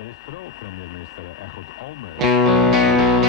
Er is vooral premierminister Echot Almer.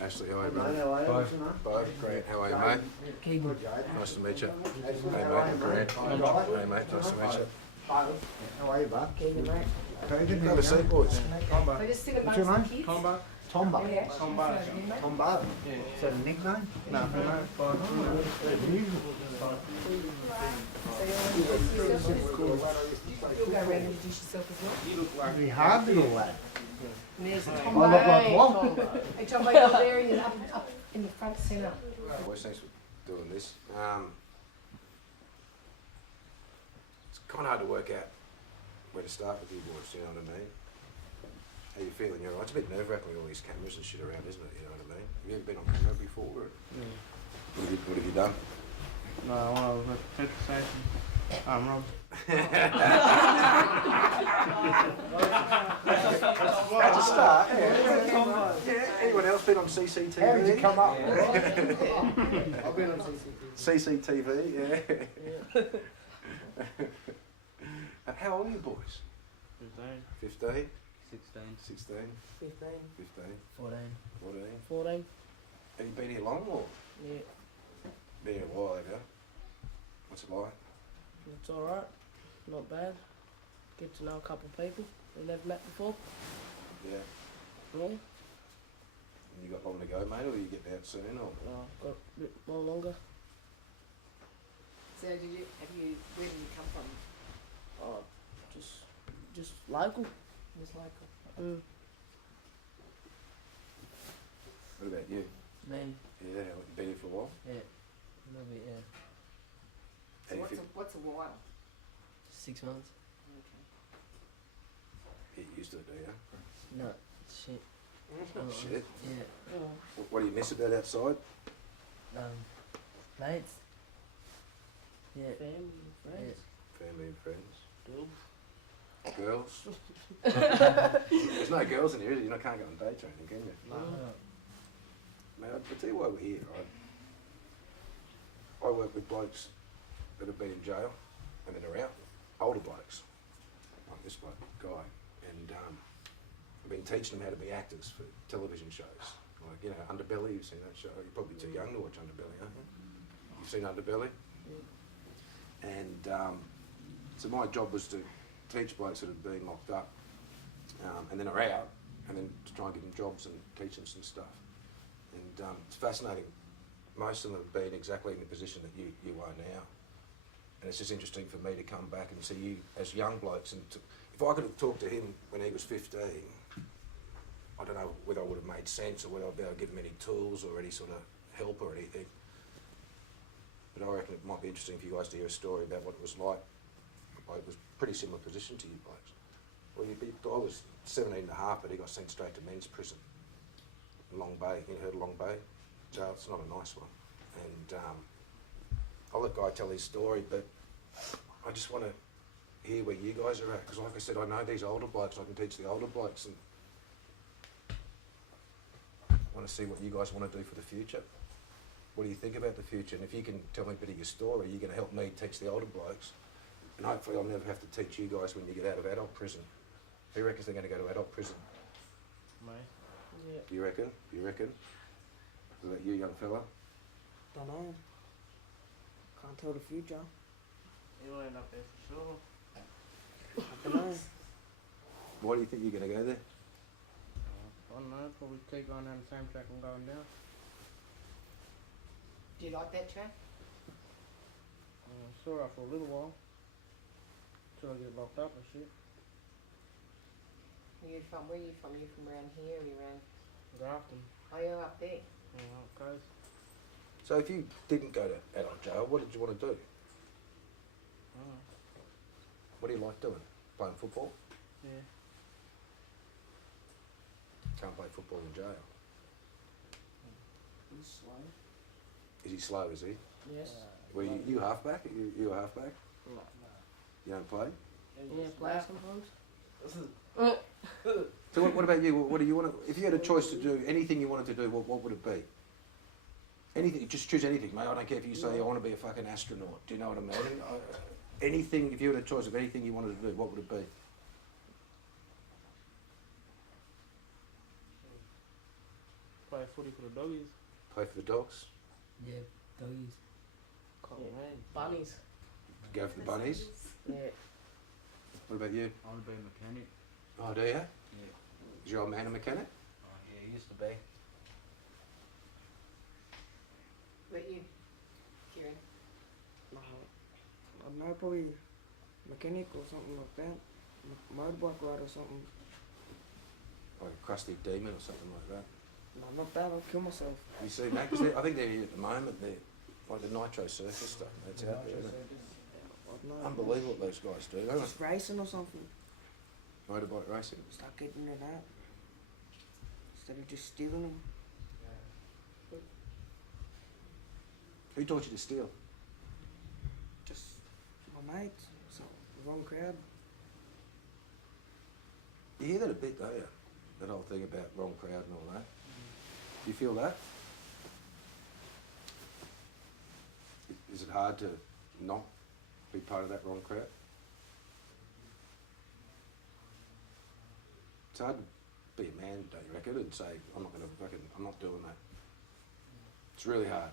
Ashley, how are you, mate? Both. Great. How are you, mate? Keegan. Nice to meet you. Hey, mate. Great. Hey, mate. Nice to meet you. How are you, bud? Keegan, mate. Very good. Have a seat, boys. I just sit What's your amongst name? the kids. Tomba. Yeah. Tomba. Tomba. Yeah. Is that a nickname? No, So you always you'll go around and introduce yourself as well. You look like Pretty hard little lad. And there's I Tombo. look like what? Hey Tombo, you're there in the, up in the front centre. Boys, thanks for doing this. It's kind of hard to work out where to start with you boys, you know what I mean? How you feeling? You're right. It's a bit nerve-wracking with all these cameras and shit around, isn't it? You know what I mean? Have you ever been on camera before? Or what have you done? no, when I was at the petrol station, Rob. How'd you start? Yeah. Anyone else been on CCTV? How did you come up? I've been on CCTV. CCTV, yeah. How old are you boys? 15, 15? 16, 16? 15, 15? 14. 14? 14. Have you been here long or? Yeah, Been here a while, have you? What's it like? it's alright. Not bad. Get to know a couple of people we never met before. Yeah. Yeah, And you got long to go, mate, or are you getting out soon, or? got a bit more longer. So where did you come from? Oh, just local. Just local. Mm. What about you? Me, Yeah, you been here for a while? yeah. A little bit, yeah. How do you feel? What's a while? 6 months. Okay. Get used to it, do you? No, shit. It's not shit. Yeah. What do you miss about outside? Mates. Yeah. Family, friends. Family and friends. Yeah. Girls? There's no girls in here, is there? You can't go on dates or anything, can you? No. Mate, I'll tell you why we're here, right? I work with blokes that have been in jail and then are out. Older blokes, like this bloke, guy. And I've been teaching them how to be actors for television shows. Like, you know, Underbelly, you've seen that show. You're probably too young to watch Underbelly, aren't you? You've seen Underbelly? Yeah. And so my job was to teach blokes that had been locked up and then are out, and then to try and give them jobs and teach them some stuff. And it's fascinating. Most of them have been exactly in the position that you are now. And it's just interesting for me to come back and see you as young blokes. And if I could have talked to him when he was 15, I don't know whether I would have made sense or whether I'd be able to give him any tools or any sort of help or anything. But I reckon it might be interesting for you guys to hear a story about what it was like. It was a pretty similar position to you blokes. Well, I was 17 and a half, but he got sent straight to men's prison. Long Bay, you heard of Long Bay? Jail, it's not a nice one. And I'll let Guy tell his story, but I just want to hear where you guys are at, because like I said, I know these older blokes, I can teach the older blokes, and I want to see what you guys want to do for the future. What do you think about the future? And if you can tell me a bit of your story, you're going to help me teach the older blokes, and hopefully I'll never have to teach you guys when you get out of adult prison. Who reckons they're going to go to adult prison? Me. Yeah. You reckon? You reckon? Is that you, young fella? Don't know. Can't tell the future. You'll end up there for sure. I don't know. Why do you think you're going to go there? I don't know, probably keep going down the same track and going down. Do you like that track? Saw her for a little while. Till I get locked up and shit. Where are you from? Where are you from? Are you from around here or are you around? Grafton. Oh, you're up there. Up coast. So if you didn't go to adult jail, what did you want to do? Oh, What do you like doing? Playing football? yeah. Can't play football in jail. He's slow. Is he slow, is he? Yes. Well, you halfback? You a halfback? No. You don't play? Yeah, play sometimes. So what about you? What do you want to, if you had a choice to do anything you wanted to do, what would it be? Anything, just choose anything, mate. I don't care if you say I want to be a fucking astronaut. Do you know what I mean? Anything, if you had a choice of anything you wanted to do, what would it be? Play footy for the doggies. Play for the dogs? Yeah, doggies. Can't wait. Bunnies. Go for the bunnies? Yeah. What about you? I want to be a mechanic. Oh, do you? Yeah. Is your old man a mechanic? Oh, yeah, he used to be. But you, Kieran? No. I don't know, probably mechanic or something like that. Motorbike ride or something. Like a crusty demon or something like that? No, not that. I'll kill myself. You see, mate, because I think they're here at the moment, they're like the nitro circus stuff. That's out there, isn't it? I don't know. Unbelievable what those guys do, don't Just racing or something. they? Motorbike racing. Start getting into that. Instead of just stealing them. Who taught you to steal? Just my mates. So, the wrong crowd. You hear that a bit, don't you? That whole thing about wrong crowd and all that. Do you feel that? Is it hard to not be part of that wrong crowd? It's hard to be a man, don't you reckon, and say, I'm not doing that. It's really hard.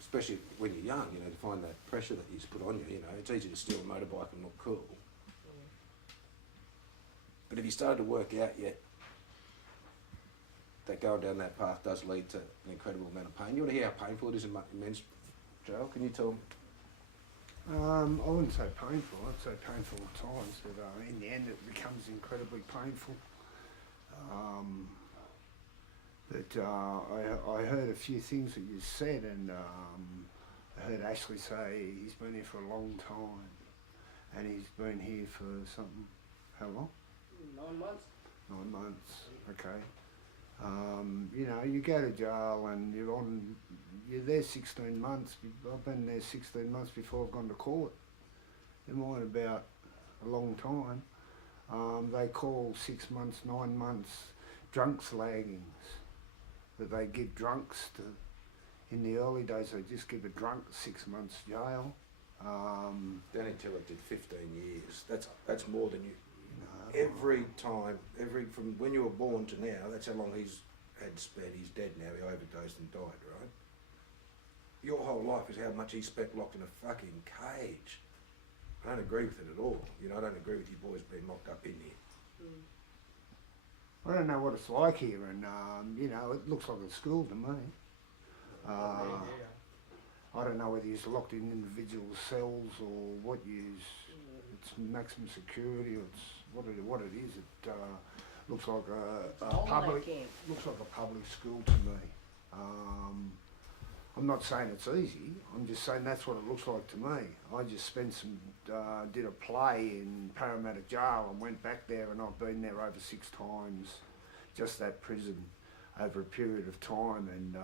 Especially when you're young, you know, to find that pressure that he's put on you, you know. It's easy to steal a motorbike and look cool. But if you started to work out yet that going down that path does lead to an incredible amount of pain. You want to hear how painful it is in men's jail? Can you tell them? I wouldn't say painful, I'd say painful at times, but in the end it becomes incredibly painful. I heard a few things that you said, and I heard Ashley say he's been here for a long time, and he's been here for something, how long? 9 months. 9 months, okay. You know, you go to jail and you're there 16 months. I've been there 16 months before I've gone to court. They're mine about a long time. They call 6 months, 9 months drunks laggings. That they give drunks to, in the early days they just give a drunk 6 months jail. Danny Tillett did 15 years. That's more than you. You know, Every time, from when you were born to now, that's how long he's had spent. He's dead now. He overdosed and died, right? Your whole life is how much he spent locked in a fucking cage. I don't agree with it at all. You know, I don't agree with you boys being locked up in here. I don't know what it's like here, and you know, it looks like a school to me. I don't know whether you're locked in individual cells or what it's maximum security. Or it's what it is. It looks like a public. Looks like a public school to me. I'm not saying it's easy. I'm just saying that's what it looks like to me. I just spent did a play in Parramatta Jail and went back there, and I've been there over 6 times, just that prison, over a period of time. And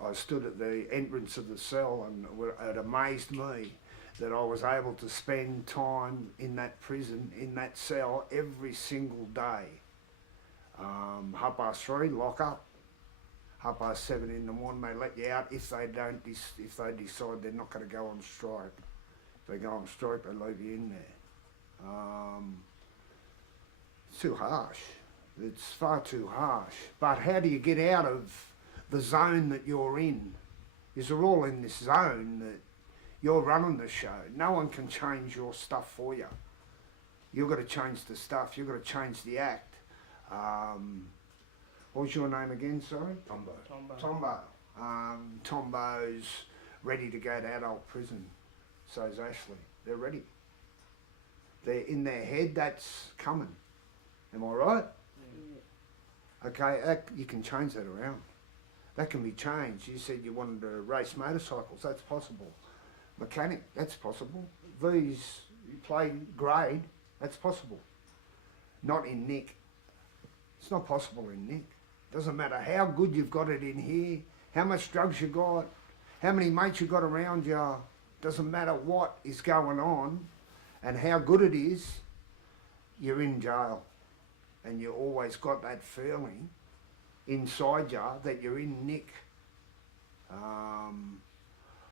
I stood at the entrance of the cell, and it amazed me that I was able to spend time in that prison, in that cell, every single day. 3:30, lock up. 7:30 in the morning, they let you out if they decide they're not going to go on strike. If they go on strike, they leave you in there. It's too harsh. It's far too harsh. But how do you get out of the zone that you're in? Is they're all in this zone that You're running the show. No one can change your stuff for you. You've got to change the stuff. You've got to change the act. What was your name again, sorry? Tombo. Tombo. Tombo's ready to go to adult prison. So's Ashley. They're ready. They're in their head, that's coming. Am I right? Okay, you can change that around. That can be changed. You said you wanted to race motorcycles. That's possible. Mechanic, that's possible. These, you play grade, that's possible. Not in Nick. It's not possible in Nick. Doesn't matter how good you've got it in here, how much drugs you got, how many mates you got around you. Doesn't matter what is going on and how good it is, you're in jail. And you always got that feeling inside you that you're in Nick.